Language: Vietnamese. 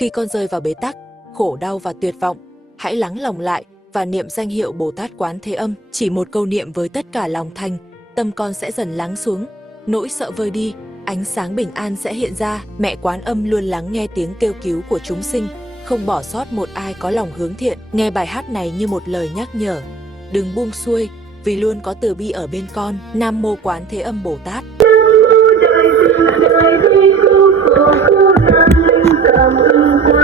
Khi con rơi vào bế tắc, khổ đau và tuyệt vọng, hãy lắng lòng lại và niệm danh hiệu Bồ Tát Quán Thế Âm. Chỉ một câu niệm với tất cả lòng thành, tâm con sẽ dần lắng xuống, nỗi sợ vơi đi, ánh sáng bình an sẽ hiện ra. Mẹ Quán Âm luôn lắng nghe tiếng kêu cứu của chúng sinh, không bỏ sót một ai có lòng hướng thiện. Nghe bài hát này như một lời nhắc nhở, đừng buông xuôi, vì luôn có từ bi ở bên con. Nam Mô Quán Thế Âm Bồ Tát. Cảm ơn